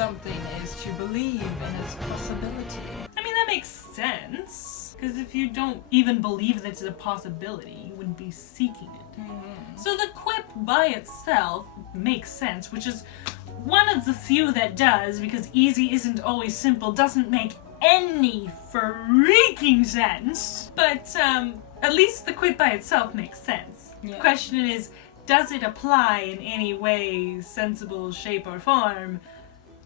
something is to believe in its possibility. I mean, that makes sense. Because if you don't even believe that it's a possibility, you wouldn't be seeking it. So the quip by itself makes sense, which is one of the few that does, because easy isn't always simple, doesn't make any freaking sense. But at least the quip by itself makes sense. Yeah. The question is, does it apply in any way, sensible, shape, or form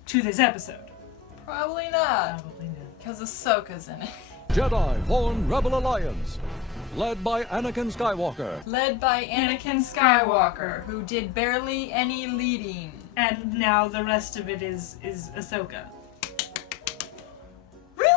to this episode? Probably not. Probably not. Because Ahsoka's in it. Jedi Fallen Rebel Alliance, led by Anakin Skywalker. Led by Anakin Skywalker, who did barely any leading. And now the rest of it is Ahsoka. Really?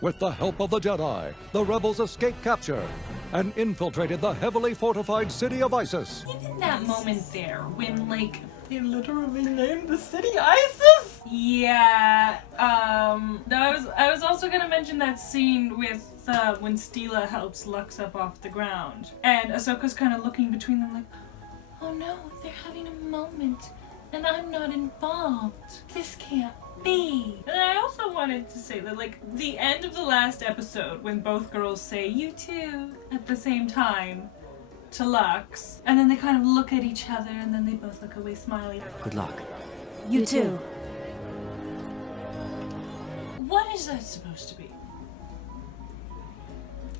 With the help of the Jedi, the rebels escaped capture and infiltrated the heavily fortified city of Isis. Even that moment there, when, like, He literally named the city Isis? yeah, I was also gonna mention that scene with, when Steela helps Lux up off the ground. And Ahsoka's kind of looking between them like, oh no, they're having a moment, and I'm not involved. This can't be. And I also wanted to say that, like, the end of the last episode, when both girls say, you too, at the same time, to Lux, and then they kind of look at each other, and then they both look away smiling. Good luck. You too. What is that supposed to be?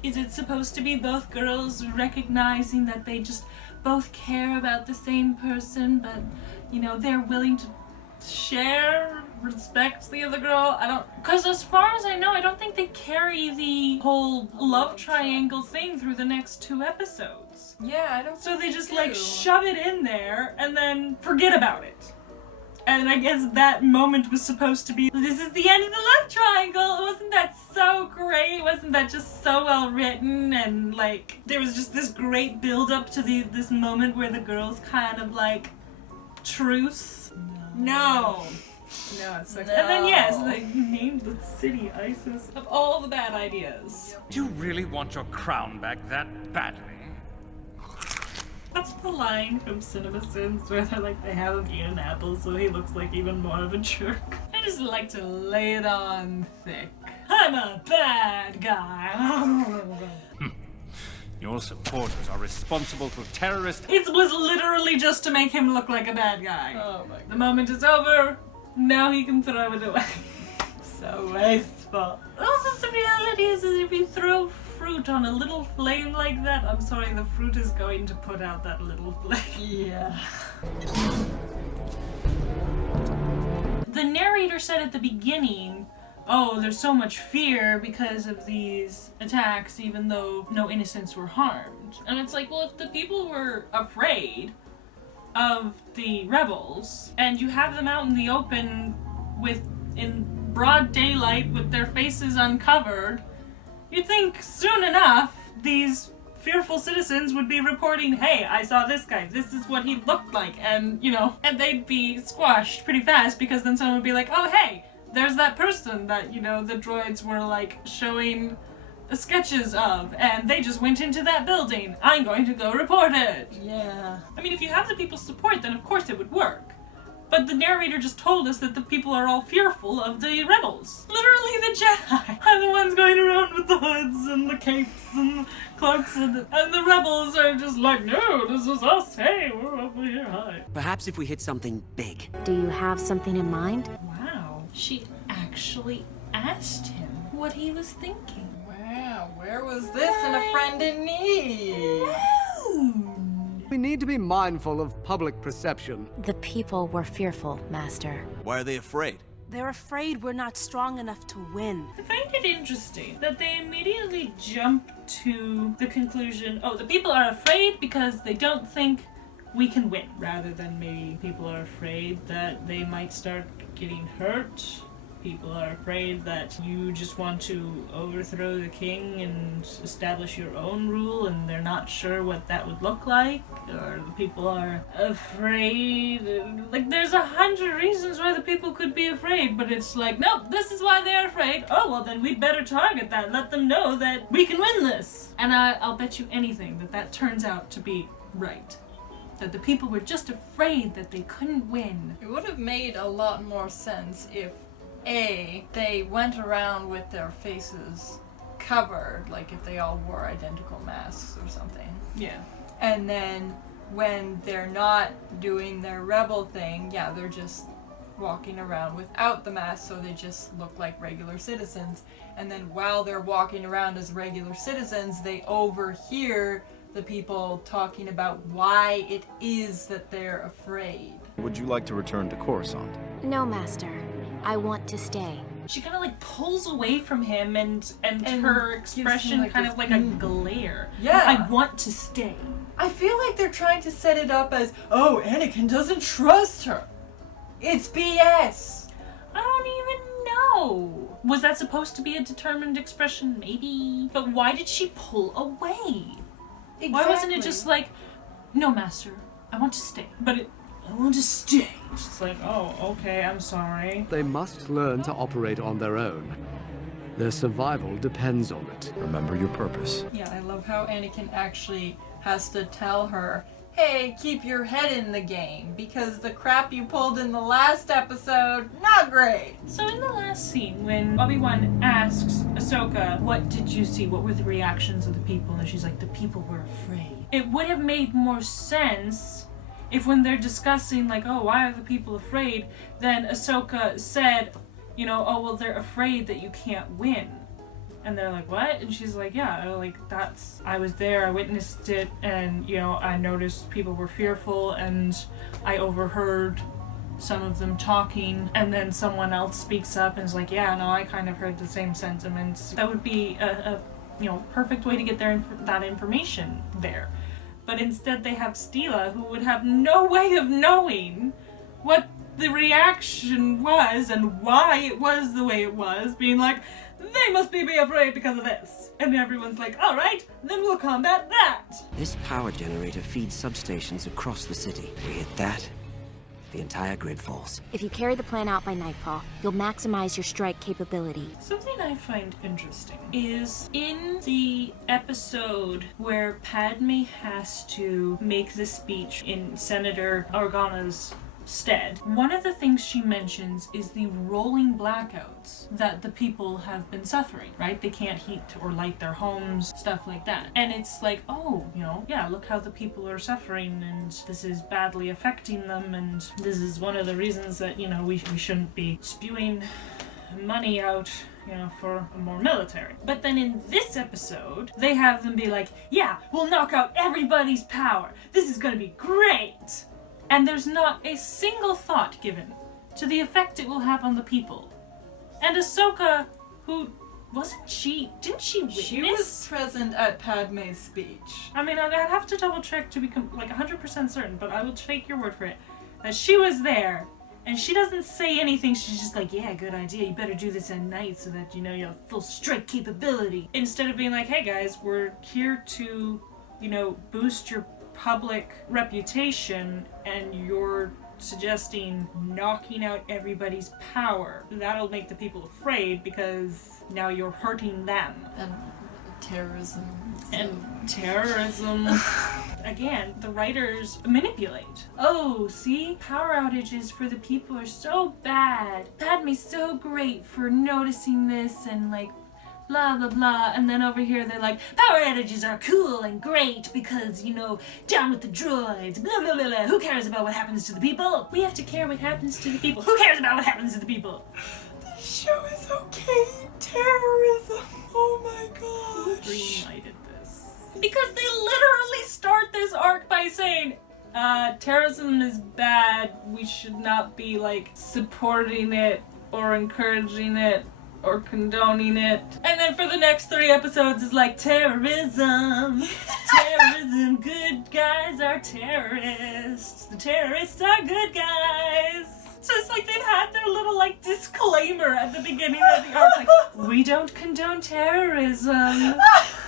Is it supposed to be both girls recognizing that they just both care about the same person, but, you know, they're willing to share, respect the other girl? Because as far as I know, I don't think they carry the whole love triangle thing through the next 2 episodes. Yeah, I don't So think they just, do. like, shove it in there and then forget about it. And I guess that moment was supposed to be, this is the end of the love triangle. Wasn't that so great? Wasn't that just so well written? And, like, there was just this great build up to this moment where the girls kind of, like, truce. No, it sucks. No. And then yes, they named the city Isis. Of all the bad ideas. Do you really want your crown back that badly? That's the line from Cinema Sins where they're like, they have him eat an apple so he looks like even more of a jerk. I just like to lay it on thick. I'm a bad guy. Your supporters are responsible for terrorist... It was literally just to make him look like a bad guy. Oh my The god. moment is over, now he can throw it away. So wasteful. Also, the reality is that if you throw fruit on a little flame like that, I'm sorry, the fruit is going to put out that little flame. Yeah. The narrator said at the beginning, oh, there's so much fear because of these attacks, even though no innocents were harmed. And it's like, well, if the people were afraid of the rebels, and you have them out in the open in broad daylight with their faces uncovered, you'd think soon enough these fearful citizens would be reporting, hey, I saw this guy, this is what he looked like, and, you know, and they'd be squashed pretty fast, because then someone would be like, oh, hey, there's that person that, you know, the droids were, like, showing sketches of, and they just went into that building. I'm going to go report it. Yeah. I mean, if you have the people's support, then of course it would work. But the narrator just told us that the people are all fearful of the rebels. Literally the Jedi are the ones going around with the hoods and the capes and the cloaks, and the rebels are just like, no, this is us, hey, we're over here high. Perhaps if we hit something big. Do you have something in mind? Wow, she actually asked him what he was thinking. Wow, where was this in A Friend in Need? We need to be mindful of public perception. The people were fearful, Master. Why are they afraid? They're afraid we're not strong enough to win. I find it interesting that they immediately jump to the conclusion, oh, the people are afraid because they don't think we can win, rather than maybe people are afraid that they might start getting hurt. People are afraid that you just want to overthrow the king and establish your own rule, and they're not sure what that would look like. Or the people are afraid. Like, there's 100 reasons why the people could be afraid, but it's like, nope, this is why they're afraid. Oh, well, then we'd better target that. Let them know that we can win this. And I'll bet you anything that turns out to be right. That the people were just afraid that they couldn't win. It would have made a lot more sense if A, they went around with their faces covered, like if they all wore identical masks or something. Yeah. And then when they're not doing their rebel thing, yeah, they're just walking around without the mask, so they just look like regular citizens. And then while they're walking around as regular citizens, they overhear the people talking about why it is that they're afraid. Would you like to return to Coruscant? No, Master. I want to stay. She kind of like pulls away from him, and her expression like kind this- of like a glare. Yeah. I want to stay. I feel like they're trying to set it up as, oh, Anakin doesn't trust her. It's BS. I don't even know. Was that supposed to be a determined expression? Maybe. But why did she pull away? Exactly. Why wasn't it just like, no, Master, I want to stay. But I want to stay. It's just like, oh, okay, I'm sorry. They must learn to operate on their own. Their survival depends on it. Remember your purpose. Yeah, I love how Anakin actually has to tell her, hey, keep your head in the game, because the crap you pulled in the last episode, not great. So in the last scene, when Obi-Wan asks Ahsoka, what did you see? What were the reactions of the people? And she's like, the people were afraid. It would have made more sense if when they're discussing, like, oh, why are the people afraid, then Ahsoka said, you know, oh, well, they're afraid that you can't win. And they're like, what? And she's like, yeah, like, I was there, I witnessed it, and, you know, I noticed people were fearful, and I overheard some of them talking, and then someone else speaks up and is like, yeah, no, I kind of heard the same sentiments. That would be a you know, perfect way to get that information there. But instead they have Steela, who would have no way of knowing what the reaction was and why it was the way it was, being like, they must be afraid because of this. And everyone's like, all right, then we'll combat that. This power generator feeds substations across the city. We hit that, the entire grid falls. If you carry the plan out by nightfall, you'll maximize your strike capability. Something I find interesting is in the episode where Padme has to make the speech in Senator Organa's stead, one of the things she mentions is the rolling blackouts that the people have been suffering, right? They can't heat or light their homes, stuff like that. And it's like, oh, you know, yeah, look how the people are suffering, and this is badly affecting them, and this is one of the reasons that, you know, we shouldn't be spewing money out, you know, for more military. But then in this episode, they have them be like, yeah, we'll knock out everybody's power. This is gonna be great. And there's not a single thought given to the effect it will have on the people. And Ahsoka, who didn't she witness? She was present at Padme's speech. I mean, I'd have to double check to be like 100% certain, but I will take your word for it that she was there. And she doesn't say anything, she's just like, yeah, good idea, you better do this at night so that, you know, you have full strike capability. Instead of being like, hey guys, we're here to, you know, boost your public reputation, and you're suggesting knocking out everybody's power. That'll make the people afraid because now you're hurting them. And terrorism. Again, the writers manipulate. Oh, see? Power outages for the people are so bad. Padme's so great for noticing this and, like, blah blah blah, and then over here they're like, power outages are cool and great because, you know, down with the droids, blah blah blah blah. Who cares about what happens to the people? We have to care what happens to the people. Who cares about what happens to the people? This show is okay. Terrorism. Oh my gosh. Greenlighted this. Because they literally start this arc by saying, terrorism is bad, we should not be, like, supporting it or encouraging it or condoning it. And then for the next 3 episodes is like, terrorism, terrorism, good guys are terrorists, the terrorists are good guys. So it's like they've had their little, like, disclaimer at the beginning of the arc, like, we don't condone terrorism.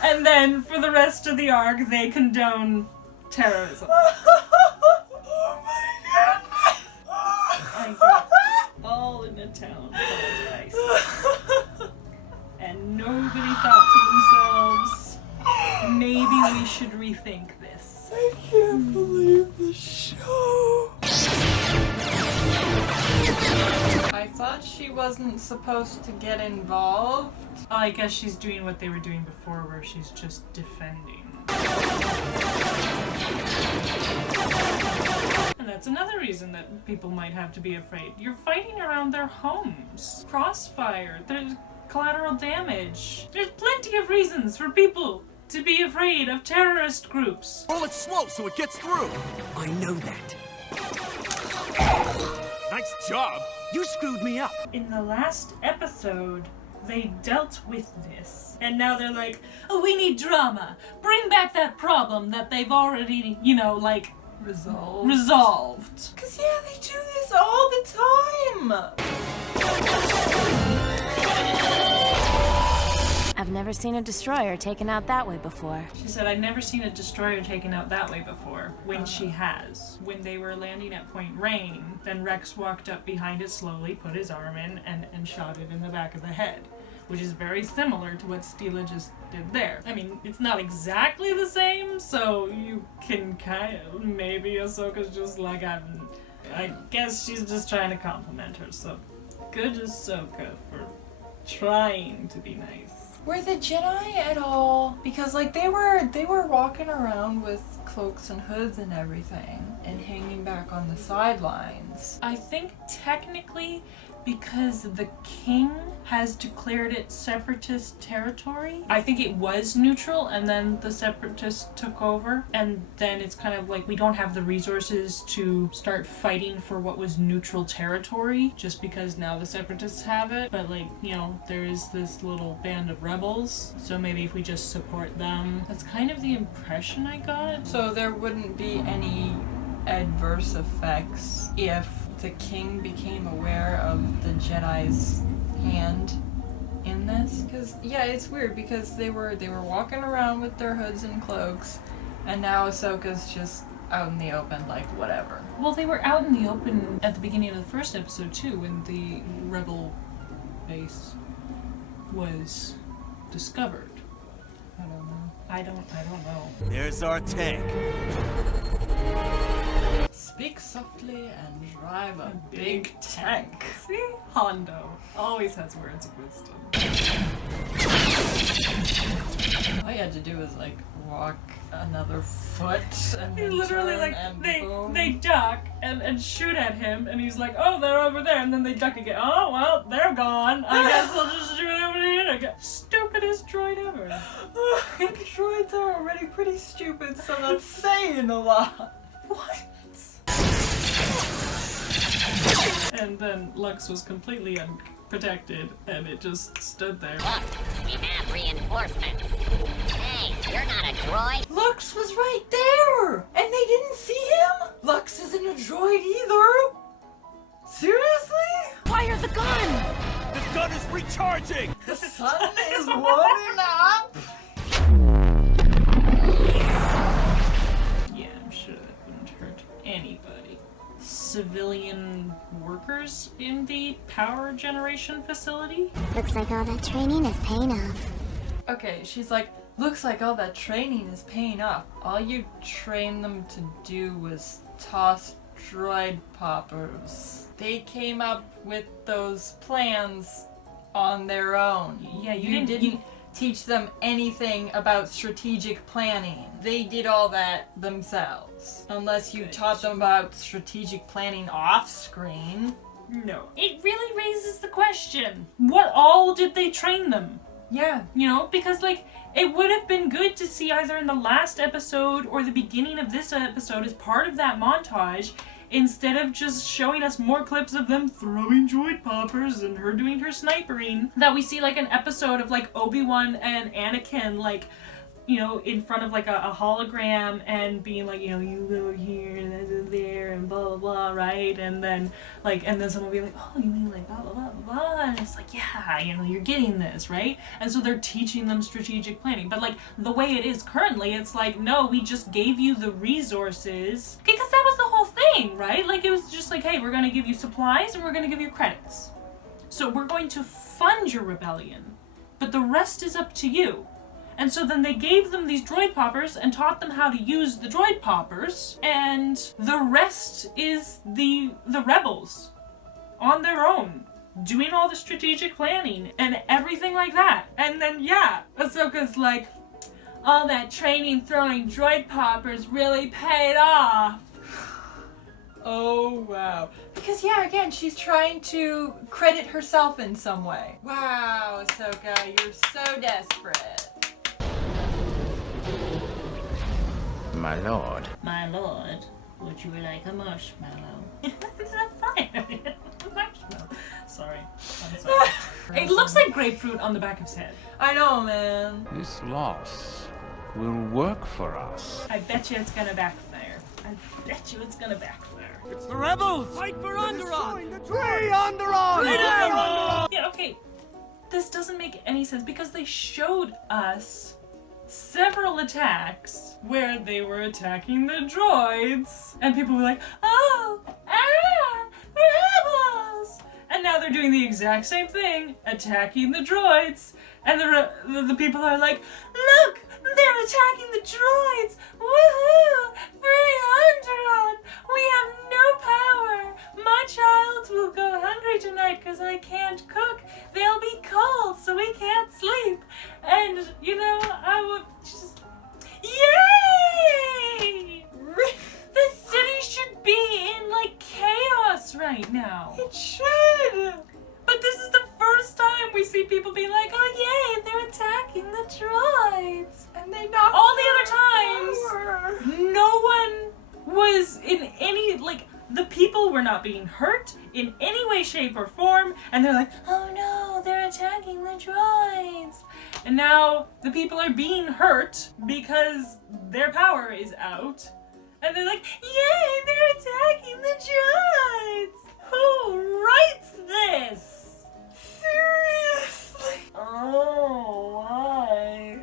And then for the rest of the arc, they condone terrorism. Oh my goodness. I got all in a town called ISIS. And nobody thought to themselves, maybe we should rethink this. I can't believe this thought she wasn't supposed to get involved. I guess she's doing what they were doing before, where she's just defending. And that's another reason that people might have to be afraid. You're fighting around their homes. Crossfire, there's collateral damage. There's plenty of reasons for people to be afraid of terrorist groups. Roll it slow so it gets through. I know that. Nice job. You screwed me up. In the last episode, they dealt with this. And now they're like, oh, we need drama. Bring back that problem that they've already, resolved. Cause yeah, they do this all the time. I've never seen a destroyer taken out that way before. She said, I've never seen a destroyer taken out that way before, when she has. When they were landing at Point Rain, then Rex walked up behind it slowly, put his arm in, and shot it in the back of the head. Which is very similar to what Steela just did there. I mean, it's not exactly the same, so you can kind of, maybe Ahsoka's just like, I guess she's just trying to compliment her, so good Ahsoka for trying to be nice. Were the Jedi at all? Because like they were walking around with cloaks and hoods and everything and hanging back on the sidelines. I think technically because the king has declared it separatist territory. I think it was neutral and then the separatists took over, and then it's kind of like we don't have the resources to start fighting for what was neutral territory just because now the separatists have it. But there is this little band of rebels, so maybe if we just support them. That's kind of the impression I got. So there wouldn't be any adverse effects if the king became aware of the Jedi's hand in this? Because yeah, it's weird because they were walking around with their hoods and cloaks, and now Ahsoka's just out in the open, like whatever. Well, they were out in the open at the beginning of the first episode too, when the rebel base was discovered. I don't know. There's our tank. Speak softly and drive a big tank. See? Hondo always has words of wisdom. All you had to do was walk another foot and He then literally turn and boom. they duck and shoot at him, and he's like, oh, they're over there, and then they duck again. Oh well, they're gone. I guess I'll just shoot over here again. Stupidest droid ever. Droids are already pretty stupid, so that's saying a lot. What? And then Lux was completely unprotected, and it just stood there. Look, we have reinforcements. Hey, you're not a droid. Lux was right there, and they didn't see him? Lux isn't a droid either. Seriously? Fire the gun! This gun is recharging! The sun is warming up. Yeah, I'm sure that wouldn't hurt anybody. Civilian workers in the power generation facility? Looks like all that training is paying off. Okay, she's like, looks like all that training is paying off. All you trained them to do was toss droid poppers. They came up with those plans on their own. Yeah, you didn't teach them anything about strategic planning. They did all that themselves. Unless you taught them about strategic planning off screen. No. It really raises the question. What all did they train them? Yeah. Because it would have been good to see either in the last episode or the beginning of this episode as part of that montage, instead of just showing us more clips of them throwing droid poppers and her doing her snipering, that we see an episode of Obi-Wan and Anakin in front of a hologram and being you go here and this is there and blah blah blah, right? And then someone will be like, oh, you mean blah blah blah blah, and it's yeah, you're getting this, right? And so they're teaching them strategic planning. But the way it is currently, it's no, we just gave you the resources, because that was the whole thing, right? It was just hey, we're gonna give you supplies and we're gonna give you credits. So we're going to fund your rebellion, but the rest is up to you. And so then they gave them these droid poppers and taught them how to use the droid poppers, and the rest is the rebels on their own. doing all the strategic planning and everything like that. And then, yeah, Ahsoka's like, all that training throwing droid poppers really paid off. Oh, wow. Because, yeah, again, she's trying to credit herself in some way. Wow, Ahsoka, you're so desperate. My lord. My lord, would you like a marshmallow? It's a fire. Marshmallow. Sorry. I'm sorry. It looks like grapefruit on the back of his head. I know, man. This loss will work for us. I bet you it's gonna backfire. I bet you it's gonna backfire. It's the rebels! Fight for Onderon! Free Onderon! Yeah, okay. This doesn't make any sense because they showed us several attacks where they were attacking the droids and people were like, oh, rebels! And now they're doing the exact same thing, attacking the droids, and the people are like, look, they're attacking the droids! Woohoo! Free Onderon! We have no power! My child will go hungry tonight because I can't cook. They'll be cold, so we can't sleep. And, you know, I would just... Yay! The city should be in, like, chaos right now. It should! But this is the first time we see people be like, oh yay, they're attacking the droids. And they knocked all the other times, no one was in any, like, the people were not being hurt in any way, shape, or form. And they're like, oh no, they're attacking the droids. And now the people are being hurt because their power is out. And they're like, yay, they're attacking the droids. Who writes this? Seriously? Oh, why?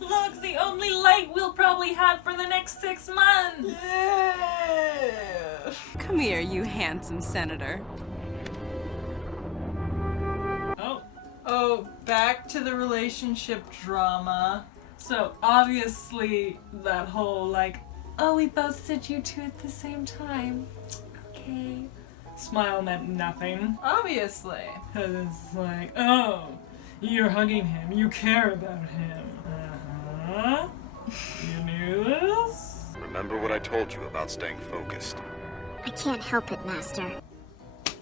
Look, the only light we'll probably have for the next 6 months. Yeah. Come here, you handsome senator. Oh, back to the relationship drama. So obviously that whole like, oh, we both said you two at the same time. Okay. Smile meant nothing. Obviously. Cause it's like, oh, you're hugging him. You care about him. Uh-huh. You knew this? Remember what I told you about staying focused. I can't help it, Master.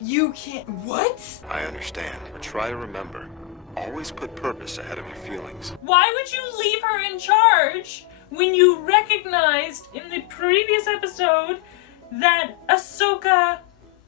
You can't... What? I understand, but try to remember. Always put purpose ahead of your feelings. Why would you leave her in charge when you recognized in the previous episode that Ahsoka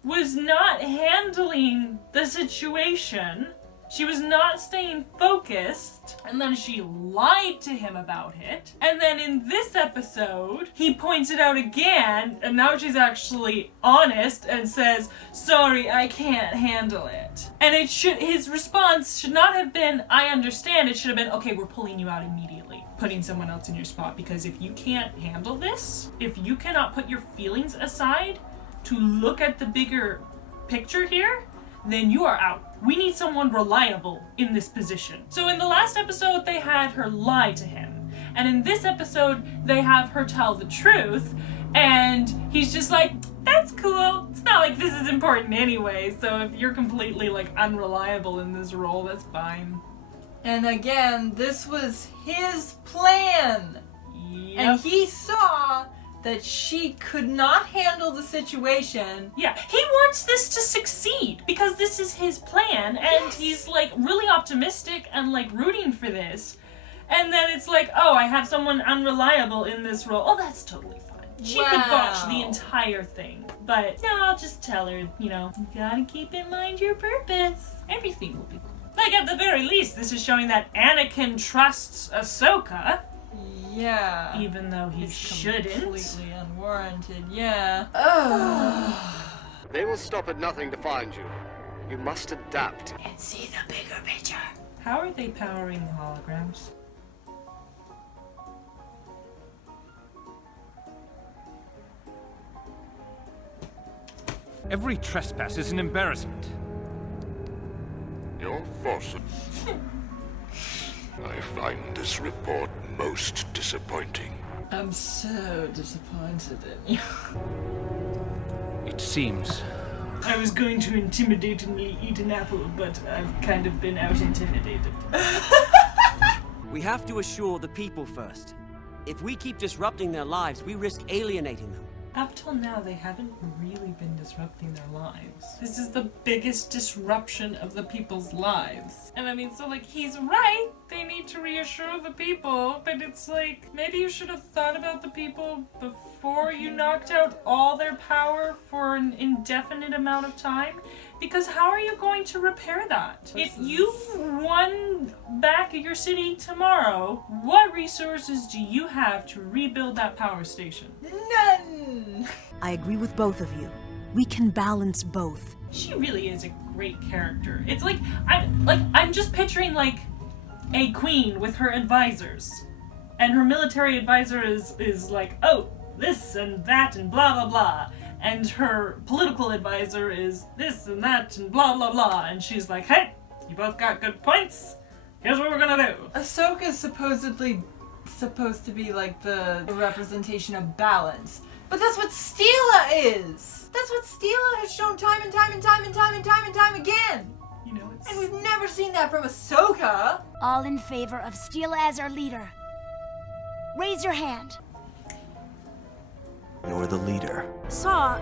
was not handling the situation? She was not staying focused, and then she lied to him about it. And then in this episode, he points it out again, and now she's actually honest and says, sorry, I can't handle it. And his response should not have been, I understand. It should have been, okay, we're pulling you out immediately, putting someone else in your spot. Because if you can't handle this, if you cannot put your feelings aside to look at the bigger picture here, then you are out. We need someone reliable in this position. So in the last episode, they had her lie to him. And in this episode, they have her tell the truth. And he's just like, that's cool. It's not like this is important anyway. So if you're completely like unreliable in this role, that's fine. And again, this was his plan. Yep. And he saw that she could not handle the situation. Yeah, he wants this to succeed because this is his plan, and yes, he's like really optimistic and like rooting for this. And then it's like, oh, I have someone unreliable in this role. Oh, that's totally fine. She could botch the entire thing. But no, I'll just tell her, you know, you gotta keep in mind your purpose. Everything will be cool. Like at the very least, this is showing that Anakin trusts Ahsoka. Yeah. Even though he shouldn't. Completely unwarranted, yeah. They will stop at nothing to find you. You must adapt. And see the bigger picture. How are they powering the holograms? Every trespass is an embarrassment. Your force. I find this report most disappointing. I'm so disappointed in you. It seems I was going to intimidatingly eat an apple, but I've kind of been out-intimidated. We have to assure the people first. If we keep disrupting their lives, we risk alienating them. Up till now, they haven't really been disrupting their lives. This is the biggest disruption of the people's lives. And I mean, so like, he's right. They need to reassure the people, but it's like, maybe you should have thought about the people before you knocked out all their power for an indefinite amount of time. Because how are you going to repair that? If you've won back your city tomorrow, what resources do you have to rebuild that power station? None! I agree with both of you. We can balance both. She really is a great character. It's like I'm just picturing like a queen with her advisors. And her military advisor is like, oh, this and that and blah blah blah. And her political advisor is this and that and blah blah blah. And she's like, hey, you both got good points. Here's what we're gonna do. Ahsoka's supposedly supposed to be like the representation of balance. But that's what Steela is! That's what Steela has shown time and time and time and time and time and time again! You know, it's... And we've never seen that from Ahsoka! All in favor of Steela as our leader. Raise your hand. You're the leader. Saw.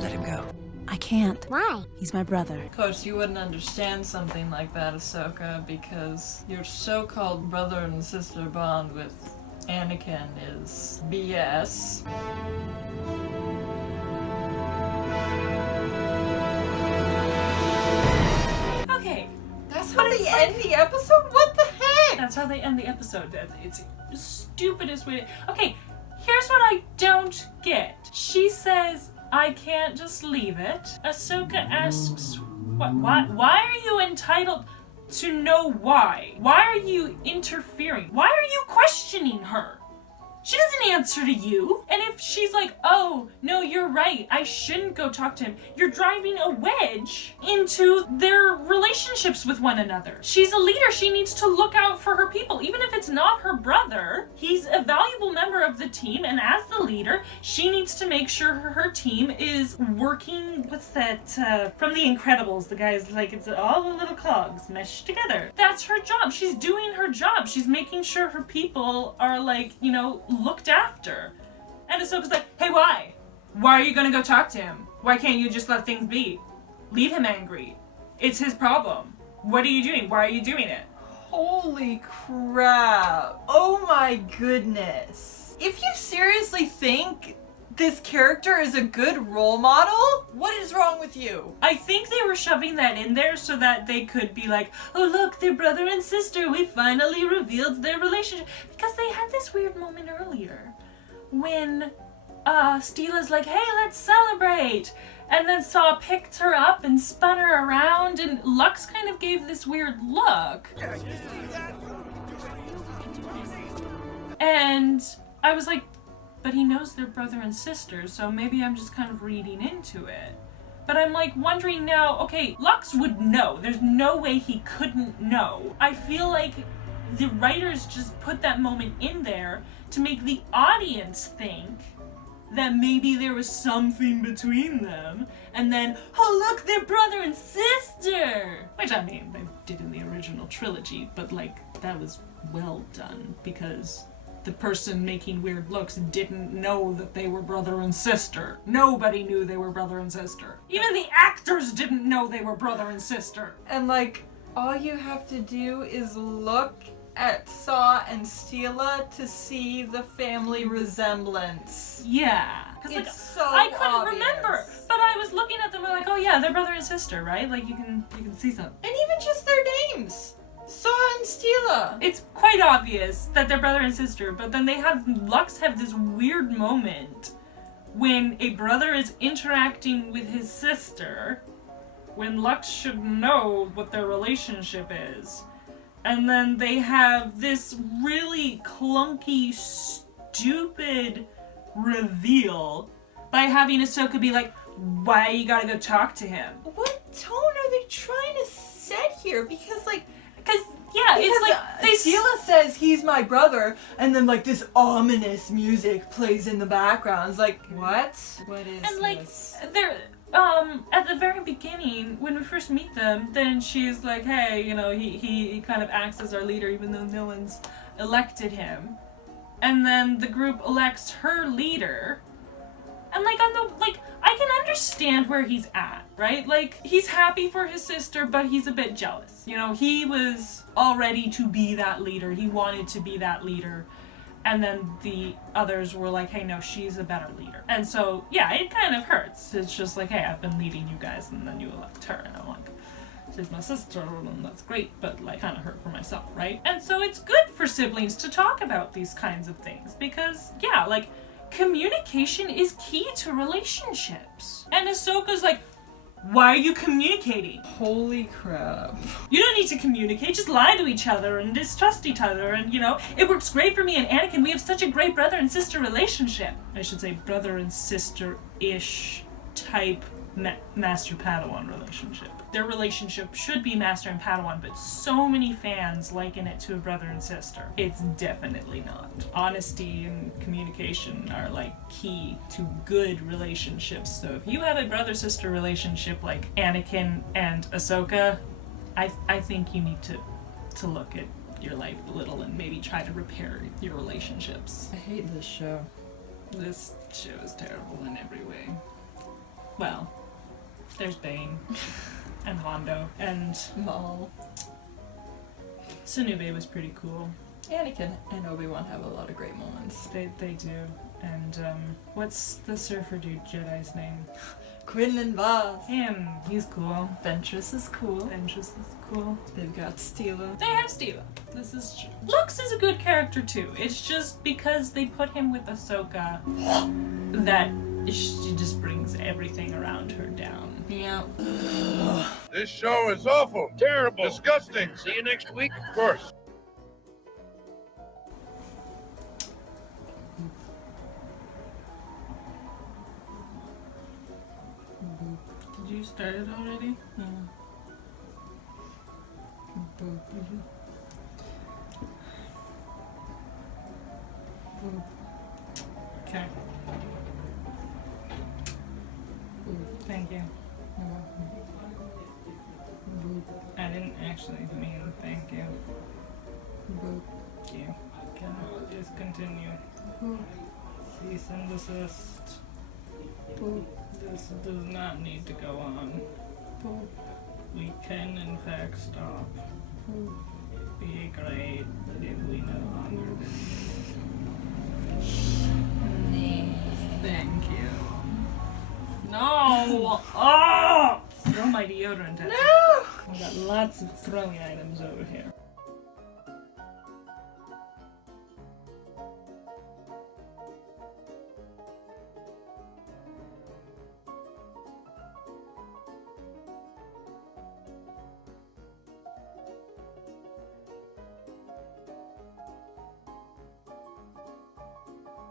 Let him go. I can't. Why? He's my brother. Of course, you wouldn't understand something like that, Ahsoka, because your so-called brother and sister bond with Anakin is BS. Okay. That's how they end the episode? What the heck? That's how they end the episode. It's the stupidest way to... Okay, here's what I don't get. She says, I can't just leave it. Ahsoka asks, why are you entitled to know why? Why are you interfering? Why are you questioning her? She doesn't answer to you. And if she's like, oh, no, you're right, I shouldn't go talk to him, you're driving a wedge into their relationships with one another. She's a leader. She needs to look out for her people. Even if it's not her brother, he's a valuable member of the team. And as the leader, she needs to make sure her team is working, what's that, from The Incredibles, the guy's like, it's all the little cogs meshed together. That's her job. She's doing her job. She's making sure her people are like, you know, looked after. And Ahsoka's like, hey, why? Why are you gonna go talk to him? Why can't you just let things be? Leave him angry. It's his problem. What are you doing? Why are you doing it? Holy crap. Oh my goodness. If you seriously think this character is a good role model, what is wrong with you? I think they were shoving that in there so that they could be like, oh look, they're brother and sister, we finally revealed their relationship. Because they had this weird moment earlier when Steela's like, hey, let's celebrate. And then Saw picked her up and spun her around, and Lux kind of gave this weird look. And I was like, but he knows they're brother and sister, so maybe I'm just kind of reading into it. But I'm like wondering now, okay, Lux would know. There's no way he couldn't know. I feel like the writers just put that moment in there to make the audience think that maybe there was something between them, and then, oh look, they're brother and sister! Which, I mean, they did in the original trilogy, but like, that was well done, because the person making weird looks didn't know that they were brother and sister. Nobody knew they were brother and sister. Even the actors didn't know they were brother and sister. And like, all you have to do is look at Saw and Steela to see the family resemblance. Yeah. It's like, so I couldn't obvious. Remember, but I was looking at them and like, oh yeah, they're brother and sister, right? Like you can see something. And even just their names. Saw and Steela. It's quite obvious that they're brother and sister, but then Lux have this weird moment when a brother is interacting with his sister, when Lux should know what their relationship is. And then they have this really clunky, stupid reveal by having Ahsoka be like, why you gotta go talk to him? What tone are they trying to set here? Because Yeah, because it's like they Stila says he's my brother, and then like this ominous music plays in the background. It's like, what? What is and like this? they're at the very beginning when we first meet them, then she's like, hey, you know, he kind of acts as our leader even though no one's elected him. And then the group elects her leader. And like I can understand where he's at, right? Like he's happy for his sister, but he's a bit jealous. You know, he was all ready to be that leader. He wanted to be that leader. And then the others were like, hey, no, she's a better leader. And so, yeah, it kind of hurts. It's just like, hey, I've been leading you guys, and then you elect her. And I'm like, she's my sister, and that's great, but like, kind of hurt for myself, right? And so it's good for siblings to talk about these kinds of things because, yeah, like, communication is key to relationships. And Ahsoka's like, why are you communicating? Holy crap. You don't need to communicate, just lie to each other and distrust each other, and you know, it works great for me and Anakin. We have such a great brother and sister relationship. I should say brother and sister-ish type Master Padawan relationship. Their relationship should be Master and Padawan, but so many fans liken it to a brother and sister. It's definitely not. Honesty and communication are like key to good relationships. So if you have a brother-sister relationship like Anakin and Ahsoka, I think you need to look at your life a little and maybe try to repair your relationships. I hate this show. This show is terrible in every way. Well, there's Bane and Hondo and Maul. Sunube was pretty cool. Anakin and Obi-Wan have a lot of great moments. They do. And what's the surfer dude Jedi's name? Quinlan Voss. Him. He's cool. Ventress is cool. Ventress is cool. They've got Stila. They have Stila. This is true. Lux is a good character too. It's just because they put him with Ahsoka that she just brings everything around her down. Yeah. This show is awful. Terrible. Disgusting. See you next week. Of course. Did you start it already? Yeah. Okay. Thank you. I didn't actually mean thank you. You can discontinue. Cease and desist. This does not need to go on. We can in fact stop. Be great if we no longer believe. Thank you. No! Oh! Throw my deodorant at you. No! I've got lots of throwing items over here.